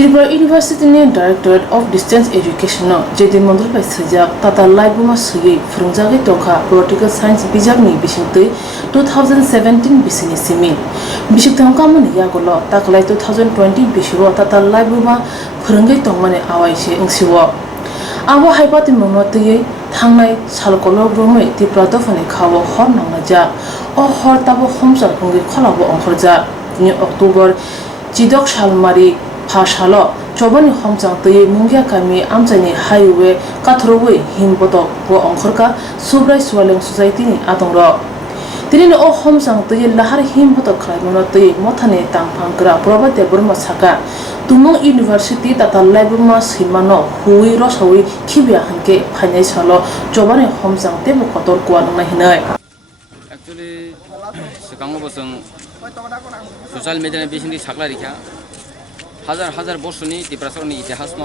Tripura University ni Directorate of Distance Education no jedi mondol bai sejak tata laibuma suyei frungjagi tokha Political Science bijagni bisingtui 2017 bisini simi bisingtam kamani yagolo taklai 2020 bisiwo tata laibuma frungai tongmani awaise ingsiwo abo haibati mongotui thangnai salkolo bromai Tripura dofani khawo hor nangnaja o hor tabo homsar kungi kholabo ongkhorja ni October Chidok Shalmari Phashalo Chobani Homjang Tui Mungya Kami Amchani Highway Kathrowe Hinbodo Bo Ongkhorka Subrai Swaleng Society ni Adongro Tirin o Homjang Tui Lahar Hinbodo Khlaimono Tui Mothane Tangphangkra Probate Burma Saka Tumong University Tata Laibuma Simano Hui Rosawi Khibya Hanke Phanai Salo Chobani Homjang Tebo Kotor Kwanna Hinai Actually sekarang bosong social media bising di sakla rikha হাজার বছরনি ত্রিপুরাসরনি ইতিহাস ন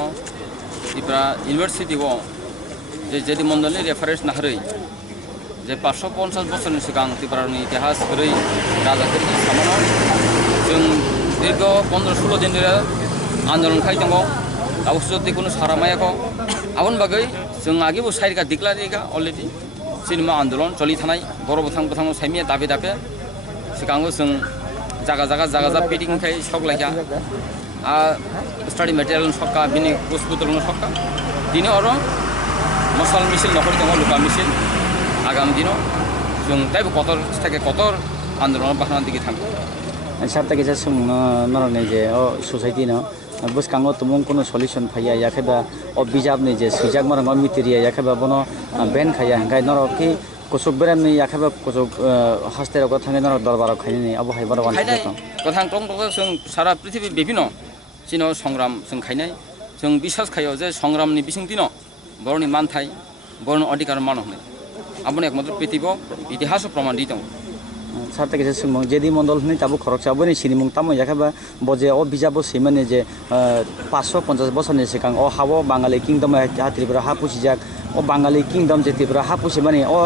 Tripura university ও যে যদি মন্ডলনি reference না হরই যে 550 বছরনি সিগাং ত্রিপুরানি ইতিহাস হরই রাজাদের সামানো जों দীর্ঘ 15-16 দিন ধরে আন্দোলন খাই দङ आवश्यकता কোনো সারামায়াকো আবন বাগै जों আগেবো সাইরকা ডিক্লারেকা অলরেডি সিনেমা আন্দোলন চলি থানাই বড় বথাং সাইমিয়া দাবি দাবে সিগাংও जों জায়গা পিটিং খাই সকলাইকা study material sokka bini kusputul sokka dini oro mosal misil nokori dong luka misil agam dino jung taibo kotor andolon bahana digi thang sarta gesa sung norone je o society no buskango tumung kono solution phaya yakheba o bijab ne je sujak marang mitiria yakheba bono ben khaya hangai noro ki kosok beram ni yakheba kosok hastero ko thangai noro darbaro khaini abo haibar wan kothang tong जों सारा पृथ्वी विभिन्न चिनो संग्राम जों खायनाय जों बिसास खायो जे संग्रामनि बिसिंतिनो बरनि मानथाय बरनि अधिकार मान होनाय आबनि एकमात्र पृथ्वीआव इतिहास प्रमाण दी दं सारता गेसे सुमं जेदि मण्डल नि ताबो खरकसा बनि सिनिमुं तामो याखाबा बजे ओ बिजाबो सेमने जे 550 बछरनि सिगां ओ हावो बांगाली किंगडम त्रिपुरा हापुसिजाक ओ बांगाली किंगडम जे त्रिपुरा हापुसि माने ओ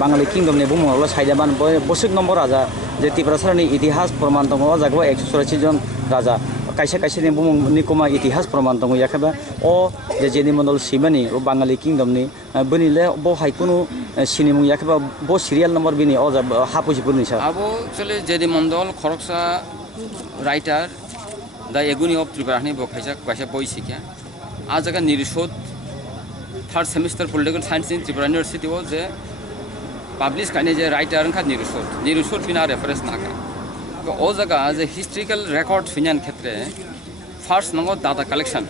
बांगाली किंगडम ने बुमल साइदामान बसुक नम्बर राजा जे त्रिपुरा सरनि इतिहास प्रमाण दङ ओ जागो 184 जन राजा kaisa ni bumung ni koma itihas praman dong yakhaba o je jeni mondol simani o bangali kingdom ni bunile bo haikunu sinimung yakhaba bo serial number bini o hapuji bunni sa abo chole jeni mondol khoroksa writer the agony of Tripura ni bo kaisa boi sikya a jaga nirishod third semester political science in Tripura University o je publish kaine je writer kha nirishod bina reference na ka ओ जगह जे historical record फिनान क्षेत्र first number data collection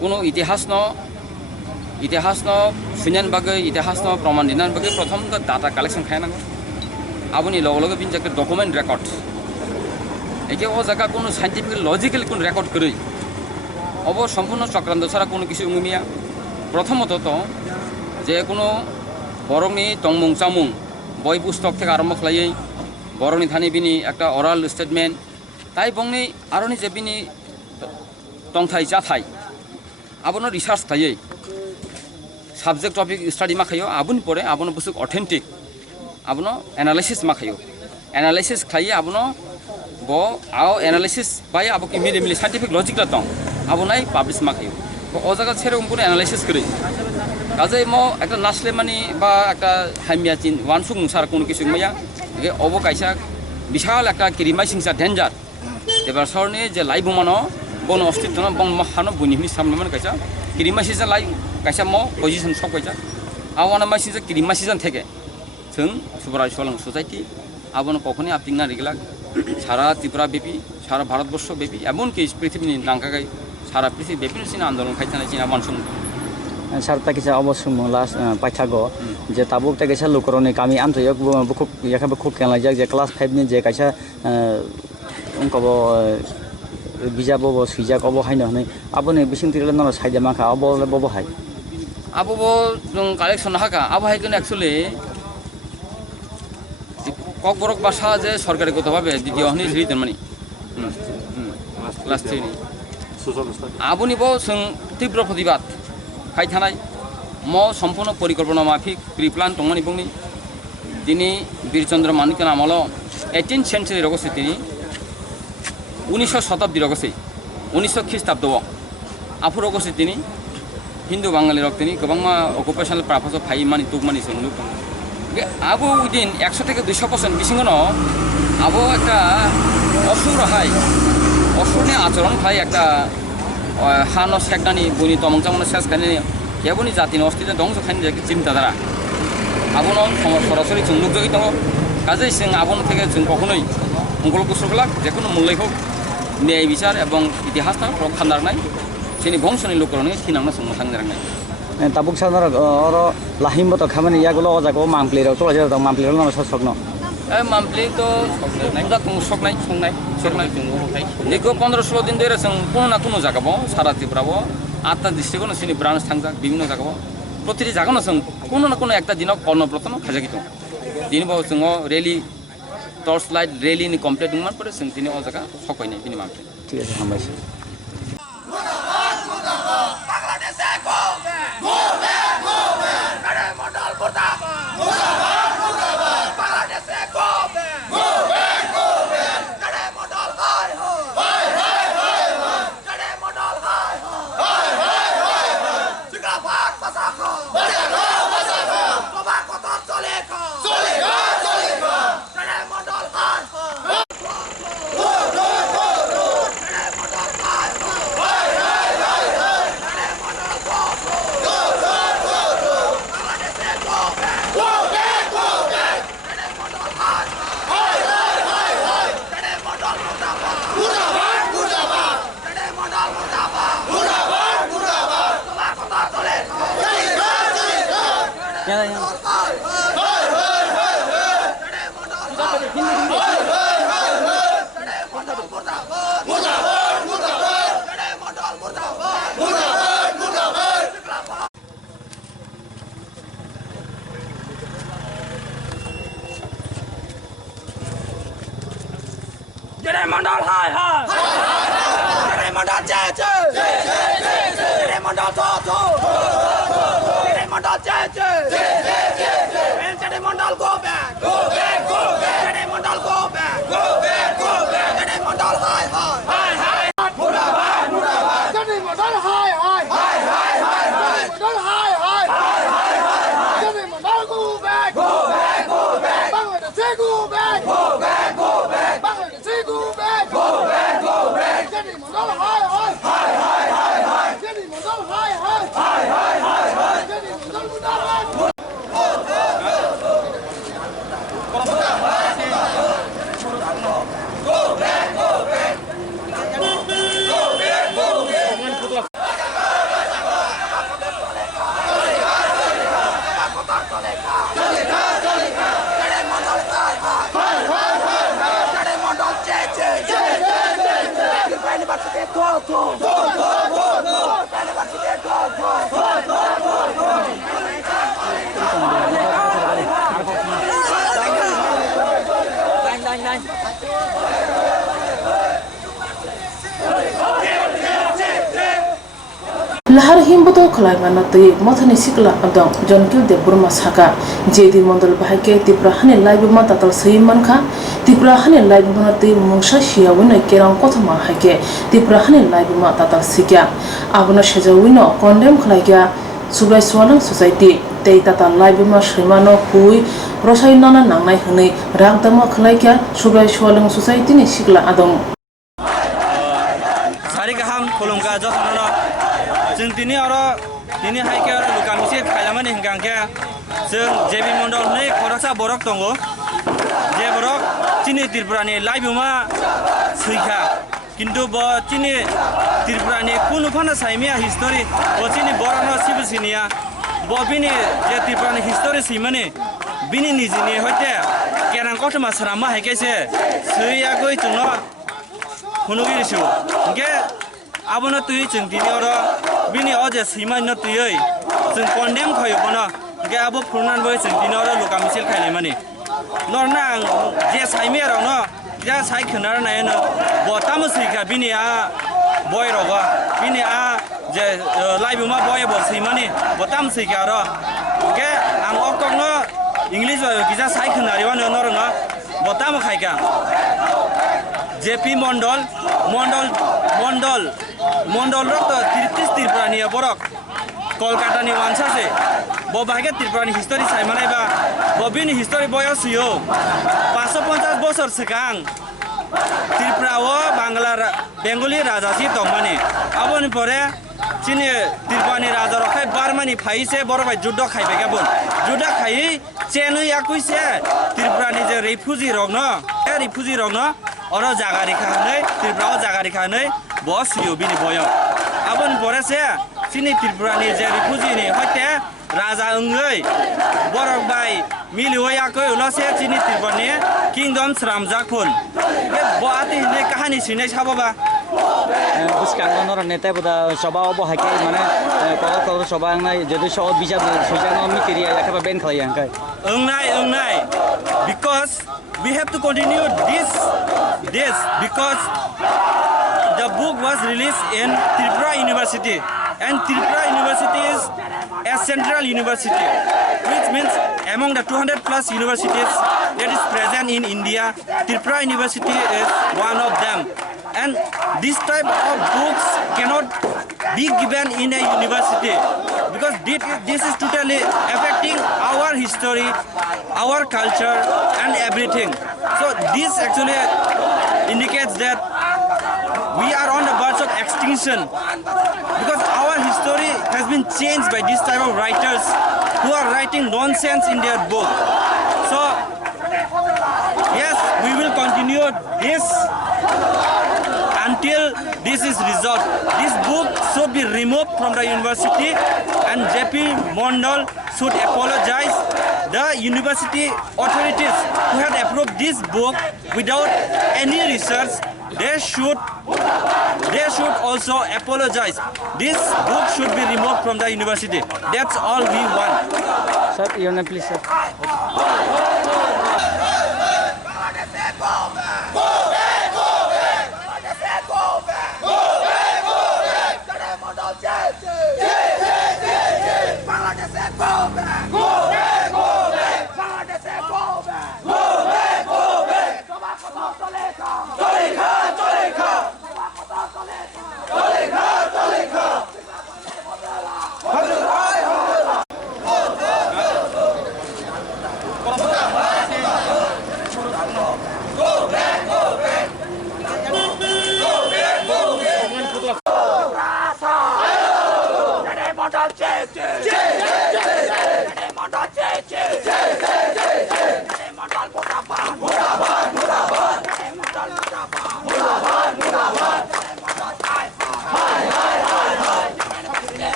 कोनो इतिहास न फिनान बागै इतिहास न प्रमाण दिनान बागै प्रथम डाटा कलेक्शन खायनांगो आबनि लगे बिन जाके डकुमेंट रेकर्ड एके ओ जगह कोनो साइंटिफिक लजिकल कोनो रेकर्ड करै अब सम्पूर्ण चक्राন্ত ছাড়া কোনো কিছু উমিয়া প্রথমত তো যে কোনো বরংনি তংমুং চামুং বই পুস্তক থেকে আরম্ভ খালাই বরনি থানি বিনি একটা অরাল স্টেটমেন্ট তাই বংনি আরনি যে বিনি তংথাই জাথাই আবনো রিসার্চ খাইয়ে সাবজেক্ট টপিক স্টাডি মাখাইও আবুনি পরে আবনো বুসুক অথেন্টিক আবনো অ্যানালাইসিস মাখাইও অ্যানালাইসিস খাইয়ে আবনো ব আও অ্যানালাইসিস বাই আবকি মিলি সাইন্টিফিক লজিকলা দং আবনাই পাবলিশ মাখাইও ও জায়গা ছেড়ে কোনো অ্যানালাইসিস করি কাজে ম একটা নাসলে মানি বা একটা হাইমিয়া চিন ওয়ানসুক মুসার কোনো কিছু মাইয়া অব কাইসা বিশাল একটা কিরিমাই সিংসা ডেঞ্জার এবার সরনি যে লাইভ মানো বন অস্তিত্ব না বন মহানো বনিহনি সামনে মানে কাইসা কিরিমাই সিজা লাই কাইসা ম পজিশন সব কাইসা আওয়ানা মাই সিজা কিরিমাই সিজন থেকে जों सुबराय सलं सोसाइटी আবনো কখনই আপটিংনা রেগুলার সারা ত্রিপুরা ব্যাপী সারা ভারতবর্ষ ব্যাপী এমনকি পৃথিবীর নাঙ্কাগাই সারা পৃথিবী ব্যাপী সিনা আন্দোলন খাইতানাই চিনা মানসুং sarta kisa obosung las paithago je tabuk ta kisa lukorone kami amjayok bukhuk yakhaba khuk kenlajak je class 5 ni je kaisa ungkobo bijabo bo suijak obo haino nei abone bising tirle no saide makha obo bobo hai abo bo jong collection haka abo hai kun actually kokborok basha je সরকারি গতভাবে দ্বিতীয় হনি written মানি class 3 নি আবনি bo जों तीव्र प्रतिबाद खायथानाय म सम्पूर्ण परिकल्पना माफिक preplan तंगनि बुंनि दिनै बीरचंद्र मानिकन आमल 18th सेन्चुरी रगसे तिनि 19 शताब्दी रगसे 1900 খ্রিস্টাব্দआव आफुर अगस्टि तिनी हिंदू बांगाली रक तिनी गोबां अकुपेशनल पारपास फाइ मानि तुक मानि जों नुदों बे आबो उदिन 100 থেকে 200% बिसिङाव आबो একটা असुरनि आचरण खाय একটা हानो सेकनानि बुनि तमंचामनो सेस खानि केबोनि जातिनि अस्तित्व दंस खानि चिन्ताधारा आबोनो सरासरि जों नुजोइ दङ काजै जों आबोनो থেকে जों कखनोই मंगल कुसुरगला जेखुनु मुल्यखौ न्याय विचार एवं इतिहास खालामनाय जोंनि बंशनि लोकरनि थिनांनो जों मोथांनाय tabuk sanar oro lahim boto khamani yagulo ojago mampli ro to jero mampli ro no sosokno मामप्ले तो मुदा तुम सकनाय जों निको 15-16 दिन धरे जों कोनो जागाबो सारा त्रिपुराबो 8टा डिस्ट्रिक्टनो सिनि ब्रान्च थांजा बिभिन्न जागाबो प्रतिटी जागानो जों कोनो एकटा दिनाव कर्णप्रतन खाजागि दं दिनबो जों रेली टर्च लाइट रेली नि कमप्लीट दंमान परे जों दिनै अ जागा सकयनाय बिनि मामप्ले ठीक আছে हामबायसै Jere Mandal hai hai. Jere Mandal jai jai. Jere Mandal to to. Jere Mandal jai jai. Jere Mandal go back. Go back go back. Jere Mandal go back. Go back go back. Jere Mandal hai hai. Hai hai. Murabad murabad. Jere Mandal hai hai. Hai hai hai. Jere Mandal hai hai. Hai hai hai. Jere Mandal go back. Go back go back. Bangladesh go back. Go back go back. Bangladesh go back. Go back go back. Jere Mandal hai hai. Hai hai hai hai. Jere Mandal hai hai. Hai hai hai hai. Jere Mandal murabad. lahar himboto khalaimana tui mothani sikla adong jonkil de burma saka jedi mondol bahake tipra hane live ma tatal seiman kha tipra hane live ma tui mungsa shiawina kerang kothama hake tipra hane live ma tatal sikya abona shejawino condemn khlaigya subai swalang society tei tata live ma shrimano hui rosainana nangnai hne rangdama khlaigya subai swalang society ni sikla adong sari gaham kolongga jotnono जों दिनै आरो दिनै हायके आरो लुकामिसे खालामनानै हिंगांके जों जेबि मण्डल नै खरसा बरक दङ जे बरक चिनि त्रिपुरानि लाइबुमा सैखा किन्तु ब चिनि त्रिपुरानि कुनु फाना साइमिया हिस्टोरी ब चिनि बरनो सिबिसिनिया ब बिनि जे त्रिपुरानि हिस्टोरी सिमाने बिनि निजिनि हयते केरां कथमा सरामा हायकेसे सैया गय तुनो हुनुगिरिसु के आबोनो तुइ जों दिनै आरो बिनि अजे सैमानो तुयै जों कन्डेम खयोबनो के आबो फुरनानबो जों दिनै आरो लुका मिছিল खायलायमानि नरना जे साइमेरावनो जा साइ खोनार नायनो बताम सैखा बिनि आ बय रगा बिनि आ जे लाइबुमा बय ब सैमानि बताम सैखा आरो के आं अकनो इंग्लिश किजा साइ खोनारिवानो नरना बताम खायका जेपी मण्डल মন্ডল রক্ত 33 ত্রিপুরানি বরক কলকাতানি ওয়ানসাসে ববাগে ত্রিপুরানি হিস্টোরি সাইমানাইবা ববিনি হিস্টোরি বয়স হইও 550 বছর সিগাং ত্রিপুরাও বাংলা বেঙ্গলি রাজাসি দমানি আবনি পরে চিনি ত্রিপুরানি রাজা রখাই বারমানি ফাইছে বড় ভাই যুদ্ধ খাইবে কেবল যুদ্ধ খাই চেনই আকুইছে ত্রিপুরানি যে রিফিউজি রং অর জায়গা রেখা হই ত্রিপুরাও জায়গা রেখা হই বস হইও বিনি বয় আবনি পরে সে চিনি ত্রিপুরানি যে রিফিউজি নি হইতে রাজা ওই বড় ভাই মিলিওই আকৈ উলাসে চিনি ত্রিপুরানি কিংডম স্রামজাকফুন বআতি নে কাহানি সিনে সাববা বুসকাঙ্গনর নেতাই বদা সবা অবহাকে মানে কল সবা নাই যদি সব বিজাব সুজাং মিটিরিয়া একেবা বেন খালাই আঙ্কাই নাই because we have to continue this because the book was released in Tripura University and Tripura University is a central university which means among the 200 plus universities that is present in India Tripura University is one of them and this type of books cannot be given in a university because this is totally affecting our history, our culture and everything. So this actually indicates that we are on the verge of extinction because our history has been changed by this type of writers who are writing nonsense in their book. So yes, we will continue this until this is resolved. This book should be removed from the university and JP Mondal should apologize. The university authorities who had approved this book without any research, they should also apologize. This book should be removed from the university. That's all we want. Sir, your name please, sir.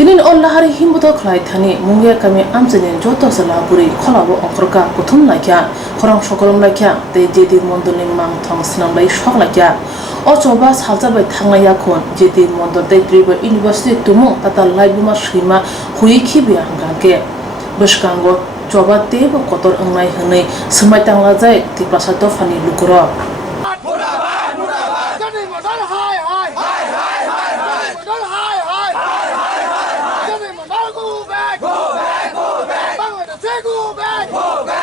Tinin Allahari himbuto khlai thani mungya kami amjene joto sala puri kholabo onkhorka kuthum laikya khorang shokolom laikya te jedi mondolni mang thong snam lai shok laikya o choba salja bai thanglaya khon jedi mondol te Tripura University tumo tata laibuma shima hui khibya hangake bishkango choba tebo kotor angnai hanai smai tangla jai ti prasato fani lukro Go back!